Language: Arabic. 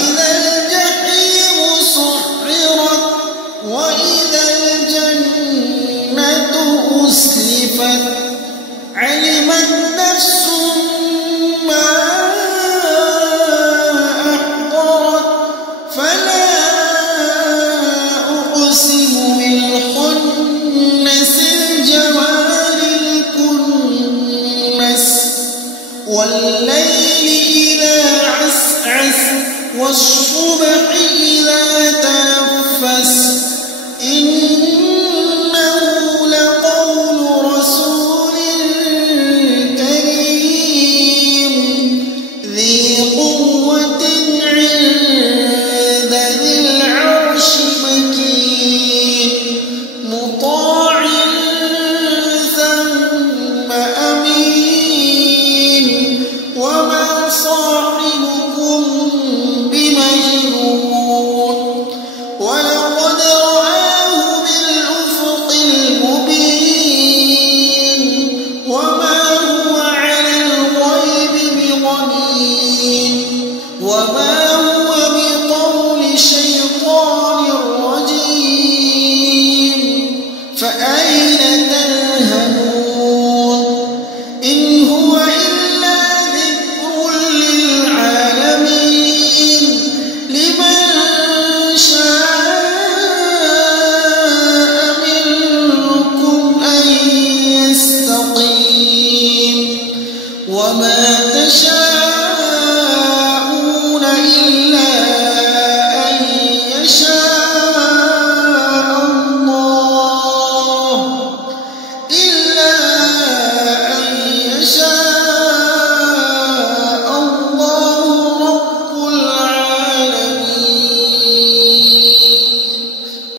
وإذا الجحيم سعرت وإذا الجنة أزلفت علمت نفس ما أحضرت فلا أقسم بالخنس الجوار الكنس والليل إذا عسعس والصبح إذا تنفس إنه لقول رسول كريم ذي قوة عند ذي العرش مكين مطاع ثم أمين وما صاحبكم بمجنون ولقد رآه بالأفق المبين وما هو على الغيب بضنين وما هو